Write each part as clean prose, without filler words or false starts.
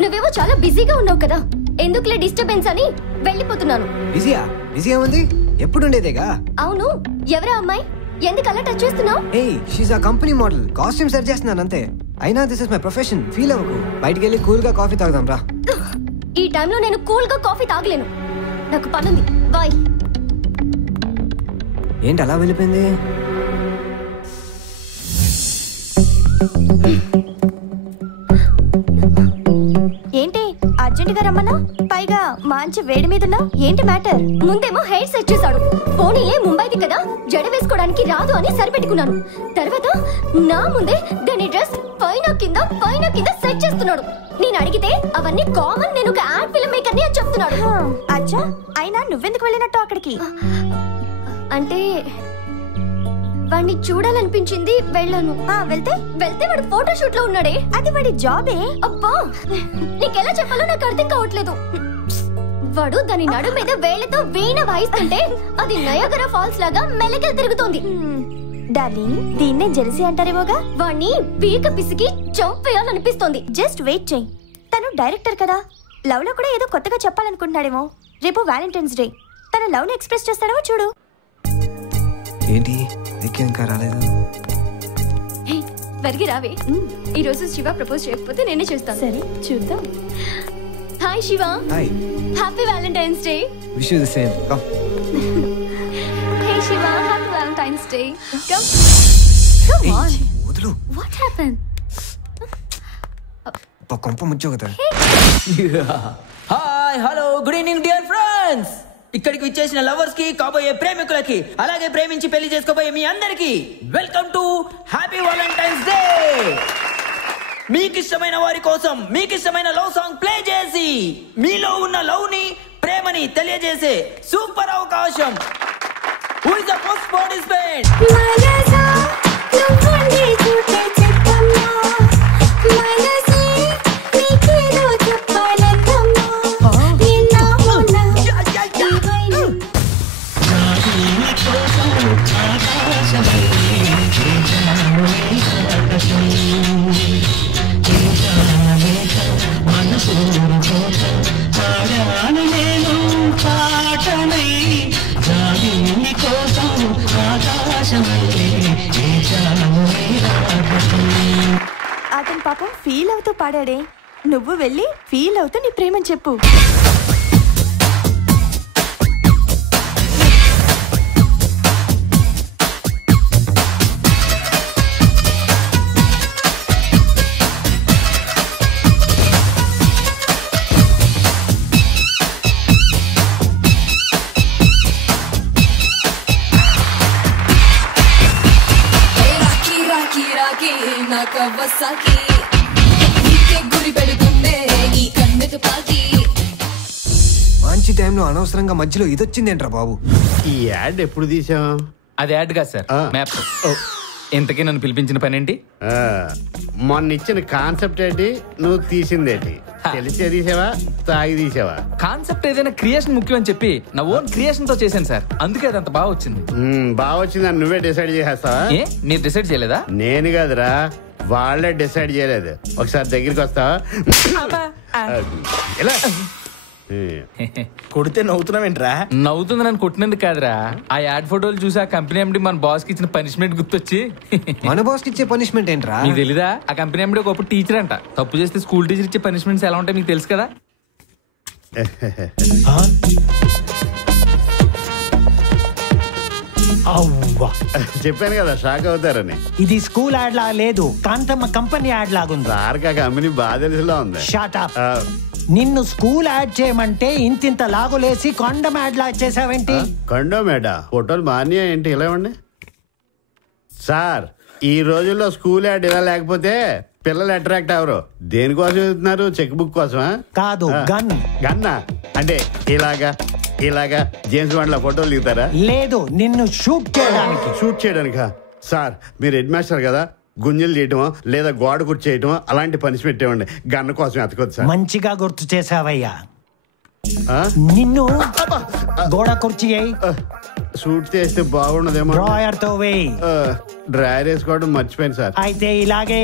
నువ్వేవో చాలా బిజీగా ఉన్నావు కదా, ఎందుకులే డిస్టర్బెన్స్ అని వెళ్ళిపోతున్నాను. బిజీయా? బిజీ ఏముంది, ఎప్పుడు ఉండేదేగా. అవును, ఎవరా అమ్మాయి? ఎందుకు అలా టచ్ చేస్తున్నావు? ఏయ్, షీస్ ఆ కంపెనీ మోడల్. కాస్ట్యూమ్ సెట్ చేస్తున్నాను అంతే. అయినా this is my profession. Feel అవ్వకు. బయటికి వెళ్ళి కూల్ గా కాఫీ తాగుదాం రా. ఈ టైంలో నేను కూల్ గా కాఫీ తాగలేను, నాకు పనుంది. బాయ్. ఏంటి అలా వెళ్ళిపోయింది? ఏంటి అర్జెంట్ గా రమ్మన్నా? పైగా మంచి వేడి మీదున్నా. ఏంటి మ్యాటర్? ముందేమో హెయిర్ సెట్ చేశాడు. పోనీలే ముంబైది కదా, జడ వేసుకోవడానికి రాదు అని సరిపెట్టుకున్నాను. తర్వాత నా ముందే దాని డ్రెస్ పైన కింద సెట్ చేస్తున్నాడు. నేను అడిగితే అవన్నీ కామన్, నేను ఒక యాడ్ ఫిల్మ్ మేకర్ ని అని చెప్తున్నాడు. అచ్చా, అయినా నువ్వెందుకు వెళ్ళినట్టు అక్కడికి? అంటే వాడిని చూడాలనిపించింది, వెళ్ళాను. వెళ్తే వాడు ఫోటోషూట్ లో ఉన్నాడే. అది వాడి జాబే. అబ్బా, నీకెలా చెప్పాలో నాకు అర్థం కావట్లేదు. వాడు దాని నడు మీద వేళ్లతో వీణ వాయిస్తుంటే అది నయాగరా ఫాల్స్ లాగా మెల్లగా తిరుగుతోంది. డార్లింగ్, దీన్నే జెలసీ అంటారేమోగా. వాణ్ణి పీక పిసికి చంపేయాలనిపిస్తోంది. జస్ట్ వెయిట్ చెయ్యి, తను డైరెక్టర్ కదా, లవ్ లో కూడా ఏదో కొత్తగా చెప్పాలనుకుంటున్నాడేమో. రేపు వ్యాలంటైన్స్ డే, తన లవ్ ని ఎక్స్ప్రెస్ చేస్తాడేమో చూడు. ఏంటి ఇంకా రాలేదు? త్వరగా రావే. ఈ రోజు శివ ప్రపోజ్ చేయకపోతే నేనే చేస్తాను. సరే, చూద్దాం. Hi Shiva. Hi. Happy Valentine's day. Wish you the same. Come. Hey Shiva, happy Valentine's day. Come. Come on. వదులు. What happen? కొంప ముచ్చో కదా. Hi, hello, good evening dear friends. ఇక్కడికి విచ్చేసిన లవర్స్ కి, కాబోయే ప్రేమికులకి, అలాగే ప్రేమించి పెళ్లి చేసుకోబోయే మీ అందరికి welcome to happy Valentine's day. మీకు ఇష్టమైన వారి కోసం మీకు ఇష్టమైన లవ్ సాంగ్ ప్లే చేసి మీలో ఉన్న లవ్ ని, ప్రేమని తెలియజేసే సూపర్ అవకాశం. Who is the first participant? నువ్వుండే చూటే చెప్పమ్మా మనసే నీకేదో చెప్పాలంటమ్మా నిన్న మొన్న ఏమైనా అతను పాపం ఫీల్ అవుతూ పాడాడే, నువ్వు వెళ్ళి ఫీల్ అవుతూ నీ ప్రేమని చెప్పు. మంచి టైంలో అనవసరంగా మధ్యలో ఇదొచ్చిందేంట్రా బాబు. ఈ యాడ్ ఎప్పుడు తీసాం? అది యాడ్ కాదు సార్, మ్యాప్. ఇంతకీ నన్ను పిలిపించిన పని ఏంటి? మొన్న ఇచ్చిన కాన్సెప్ట్ ఏంటి, నువ్వు తీసిందేంటి? తెలిసే తీసావా, తాగి తీసావా? కాన్సెప్ట్ ఏదైనా క్రియేషన్ ముఖ్యం అని చెప్పి నా ఓన్ క్రియేషన్ తో చేశాను సార్, అందుకే అది అంత బాగా వచ్చింది. బాగా వచ్చిందని నువ్వే డిసైడ్ చేసేస్తావా? ఏ మీరు డిసైడ్ చేయలేదా? నేను కాదురా, వాళ్ళే డిసైడ్ చేయలేదు. ఒకసారి దగ్గరికి వస్తావా? ఎలా కొడితే నవ్వుతున్నావేంట్రా? నవ్వుతుంది నన్ను కొట్టినందుకు కాదురా, ఆ యాడ్ ఫోటోలు చూసి ఆ కంపెనీ ఎండి మన బాస్ కి ఇచ్చిన పనిష్మెంట్ గుర్తొచ్చి. మన బాస్ కి ఇచ్చే పనిష్మెంట్ ఏంట్రా? మీకు తెలీదా? ఆ కంపెనీ ఎండి ఒకప్పుడు టీచర్ అంట, తప్పు చేస్తే స్కూల్ టీచర్ ఇచ్చే పనిష్మెంట్స్ ఎలా ఉంటాయి మీకు తెలుసు కదా. చెప్పాను కదా షాక్ అవుతారని. ఇది స్కూల్ యాడ్ లా లేదు, కాంతమ్మ కంపెనీ యాడ్ లాగుంది. సార్కి ఆ కంపెనీ బాగా తెలిసిలా ఉంది. Shut up. నిన్ను స్కూల్ యాడ్ చేయమంటే ఇంతింత లాగులేసి కొండం యాడ్ లా చేసావేంటి? కొండో మేడ ఫోటోలు మాన్యా ఏంటి ఇలా ఇవ్వండి సార్. ఈ రోజుల్లో స్కూల్ యాడ్ ఇలా లేకపోతే పిల్లలు అట్రాక్ట్ అవరు. దేనికోసం వెళ్తున్నారు? చెక్ బుక్ కోసమా? కాదు, గన్. గన్నా అంటే ఇలాగా ఇలాగా జేమ్స్ బాండ్ లా ఫోటోలు దిగుతారా? లేదు, నిన్ను షూట్ చేయడానికి. షూట్ చేయడానికా? సార్ మీరు హెడ్ మాస్టర్ కదా, గుంజలు చేయటమో లేదా గోడ కూర్చేయటమో అలాంటి పనిష్మెంట్ ఇవ్వండి. గన్న కోసం ఎతకొద్దు సార్. మంచిగా గుర్తు చేసావయ్యా. నిన్ను గోడ కుర్చీ షూట్ చేస్తే బాగుండదేమో. డ్రాయర్ తో వేయి. డ్రైయర్ వేసుకోవడం మర్చిపోయింది సార్. అయితే ఇలాగే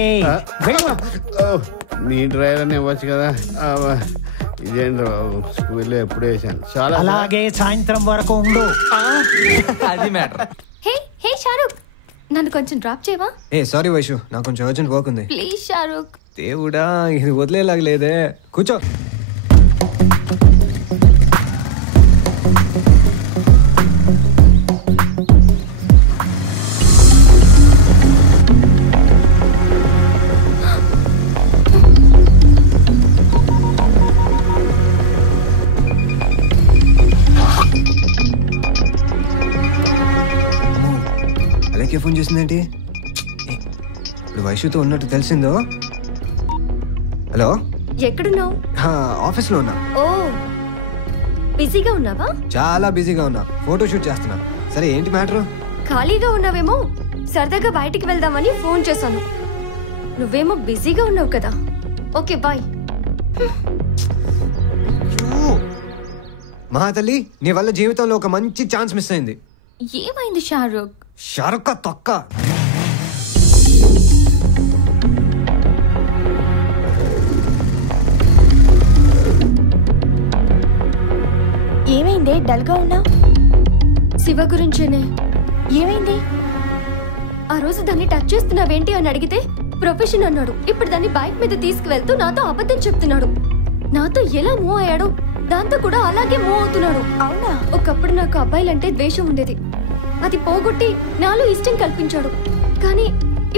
నీ డ్రైవర్ అని ఇవ్వచ్చు కదా. ఇదేంటి బాబు, స్కూల్లో ఎప్పుడు వేసాను. చాలా అలాగే సాయంత్రం వరకు ఉండు. అది మ్యాటర్. హే హే షారుఖ్, నన్ను కొంచెం డ్రాప్ చేయవా? ఏ సారీ వైషు, నాకు కొంచెం అర్జెంట్ వర్క్ ఉంది. ప్లీజ్ షారుఖ్. దేవుడా, ఇది వదిలేలాగలేదే. కూర్చో. అలాగే ఫోన్ చేసిందేంటి? ఇప్పుడు వైషుతో ఉన్నట్టు తెలిసిందో. హలో, ఎక్కడున్నావు? ఆఫీస్లో ఉన్నా. ఓ, బిజీగా ఉన్నావా? చాలా బిజీగా ఉన్నా, ఫోటో షూట్ చేస్తున్నా. సరే ఏంటి మ్యాటర్? ఖాళీగా ఉన్నావేమో, సరదాగా బయటికి వెళ్దామని ఫోన్ చేశాను. నువ్వేమో బిజీగా ఉన్నావు కదా. Okay bye. మహాతల్లి, నీ వల్ల జీవితంలో ఒక మంచి ఛాన్స్ మిస్ అయింది. ఏమైంది షారుఖ్? షారుఖ్ తొక్క. ఏమైంది డల్ గా ఉన్నా? శివ గురించేనే. ఏమైంది? ఆ రోజు దాన్ని టచ్ చేస్తున్నావేంటి అని అడిగితే ప్రొఫెషన్ అన్నాడు. ఇప్పుడు దాన్ని బైక్ మీద తీసుకువెళ్తూ నాతో అబద్ధం చెప్తున్నాడు. నాతో ఎలా మూవ్ అయ్యాడో దాంతో కూడా అలాగే మూవ్ అవుతున్నాడు. అవునా? ఒకప్పుడు నాకు అబ్బాయిలంటే ద్వేషం ఉండేది, అది పోగొట్టి నాలో ఇష్టం కల్పించాడు. కానీ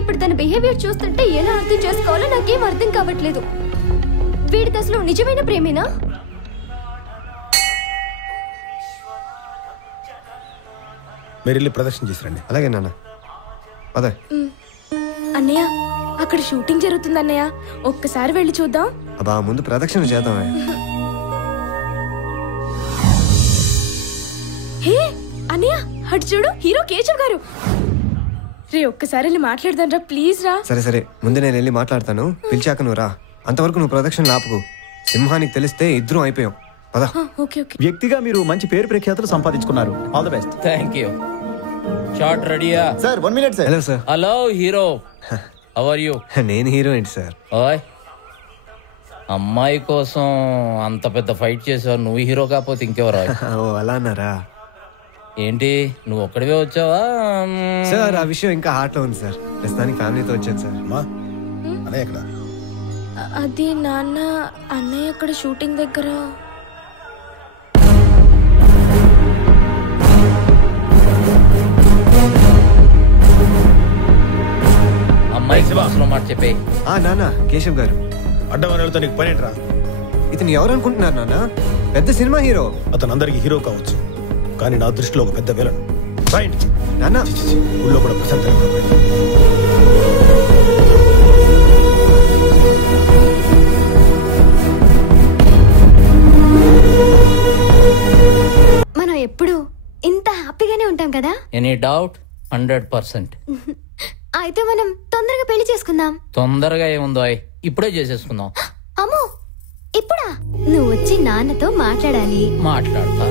ఇప్పుడు తన బిహేవియర్ చూస్తుంటే ఎలా అర్థం చేసుకోవాలో నాకేం అర్థం కావట్లేదు. వీడిది అసలు నిజమైన ప్రేమేనా? మీరు ప్రదర్శన చేసిరండి. అలాగే నాన్న, అదే. అన్నయ్య, అక్కడ షూటింగ్ జరుగుతుంది అన్నయ్య, ఒక్కసారి వెళ్ళి చూద్దాం. అబ్బా, ముందు ప్రదక్షిణ చేద్దామే. హే అన్నయ్య, అటు చూడు, హీరో కేశవ్ గారు. రే ఒక్కసారి వెళ్ళి మాట్లాడదాం రా ప్లీజ్ రా. సరే సరే ముందు నేను వెళ్ళి మాట్లాడతాను, పిలిచాక నువ్వు రా. అంతవరకు నువ్వు ప్రొడక్షన్ ఆపుకు. సింహానికి తెలిస్తే ఇద్దరం అయిపోయాం. పదా. Okay okay. వ్యక్తిగా మీరు మంచి పేరు ప్రఖ్యాతులు సంపాదించుకున్నారు. All the best. Thank you. Shot రెడీయా sir? 1 minute sir. Hello sir. Hello hero, how are you? నేను హీరో ఏంటి సార్? ఓయ్, అమ్మాయి కోసం అంత పెద్ద ఫైట్ చేసావు, నువ్వు హీరో కాకపోతే ఇంకెవరా? ఓ అలా అన్నారా? ఏంటి నువ్వు ఒక్కడివే వచ్చావా? సార్ ఆ విషయం ఇంకా హార్ట్ లో ఉంది సార్. ప్రస్తుతానికి ఫ్యామిలీతో వచ్చాను సార్. అది నాన్న, అన్నయ్య అక్కడ షూటింగ్ దగ్గర. అమ్మాయి బాక్స్లో మాట చెప్పే. నాన్న కేశవ్ గారు. అడ్డమనేతో నీకు పని ఏంట్రా? ఇతను ఎవరు అనుకుంటున్నారు నాన్న? పెద్ద సినిమా హీరో. అతను అందరికి హీరో కావచ్చు, కానీ నా దృష్టిలో ఒక పెద్ద విలన్. నాన్న ఊళ్ళో కూడా ప్రశాంత్ మనం ఎప్పుడు ఇంత హ్యాపీగానే ఉంటాం కదా? Any doubt? 100%. అయితే మనం తొందరగా పెళ్లి చేసుకుందాం. తొందరగా ఏముందో, ఇప్పుడే చేసేసుకుందాం. అమ్మో ఇప్పుడా? నువ్వు వచ్చి నాన్నతో మాట్లాడాలి. మాట్లాడతా.